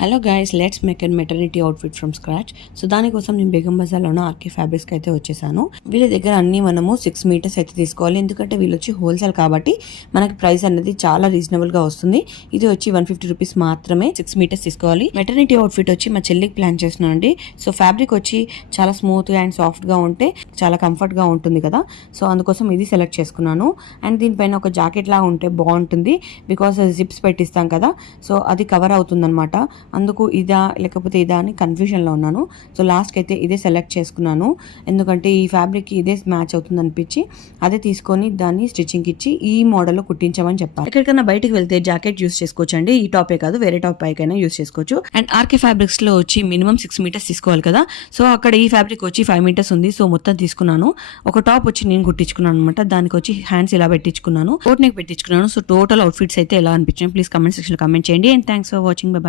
Hello guys, let's make an maternity outfit from scratch. So దానికోసం నేను Begum బజార్లోనూ RK ఫ్యాబ్రిక్స్కి అయితే వచ్చేసాను. వీళ్ళ దగ్గర అన్ని మనము 6 మీటర్స్ అయితే తీసుకోవాలి, ఎందుకంటే వీళ్ళు వచ్చి హోల్సేల్ కాబట్టి మనకి ప్రైస్ అనేది చాలా రీజనబుల్ గా వస్తుంది. ఇది వచ్చి 150 రూపీస్ మాత్రమే. 6 మీటర్స్ తీసుకోవాలి. మెటర్నిటీ అవుట్ఫిట్ వచ్చి మా చెల్లికి ప్లాన్ చేస్తున్నాను అండి. సో ఫ్యాబ్రిక్ వచ్చి చాలా స్మూత్ గా అండ్ సాఫ్ట్ గా ఉంటే చాలా కంఫర్ట్ గా ఉంటుంది కదా, సో అందుకోసం ఇది సెలెక్ట్ చేసుకున్నాను. అండ్ దీనిపైన ఒక జాకెట్ లాగా ఉంటే బాగుంటుంది, బికాస్ జిప్స్ పెట్టిస్తాం కదా, సో అది కవర్ అవుతుంది అనమాట. అందుకు ఇదా లేకపోతే ఇదా అని కన్ఫ్యూజన్లో ఉన్నాను. సో లాస్ట్కి అయితే ఇదే సెలెక్ట్ చేసుకున్నాను, ఎందుకంటే ఈ ఫ్యాబ్రిక్కి ఇదే మ్యాచ్ అవుతుంది అనిపించి అదే తీసుకొని దాన్ని స్టిచ్చింగ్ ఇచ్చి ఈ మోడల్లో కుట్టించమని చెప్పాను. ఎక్కడికైనా బయటకు వెళ్తే జాకెట్ యూస్ చేసుకోవచ్చు అండి. ఈ టాపే కాదు, వేరే టాప్ పైకైనా యూస్ చేసుకోవచ్చు. అండ్ ఆర్కే ఫ్యాబ్రిక్స్ లో వచ్చి మినిమం 6 మీటర్స్ తీసుకోవాలి కదా, సో అక్కడ ఈ ఫ్యాబ్రిక్ వచ్చి 5 మీటర్స్ ఉంది. సో మొత్తం తీసుకున్నాను. ఒక టాప్ వచ్చి నేను కుట్టించుకున్నాను అనమాట. దానికి వచ్చి హ్యాండ్స్ ఇలా పెట్టించుకున్నాను, కోట్ నెక్ పెట్టించుకున్నాను. సో టోటల్ అవుట్ఫిట్స్ అయితే ఎలా అనిపించాయి ప్లీజ్ కమెంట్ సెక్షన్ లో కమెంట్ చేయండి. And thanks for watching. By.